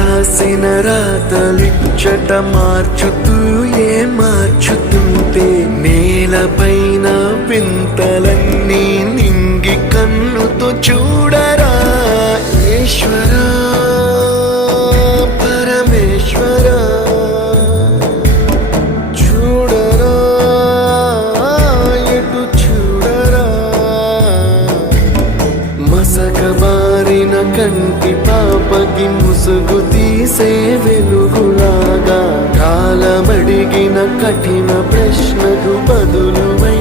రాసిన రాతలిచ్చట మార్చుతూ మార్చుతుంటే నేలపైన వింతలన్నీ నింగి కన్నుతో చూడరా ఈశ్వరా పరమేశ్వరా చూడరా ఎటు చూడరా మసకబారిన కంటి పాపకి ముసుగు తీసే వెలుగులాగా కాలమడిగిన కఠిన ప్రశ్నకు బదులువై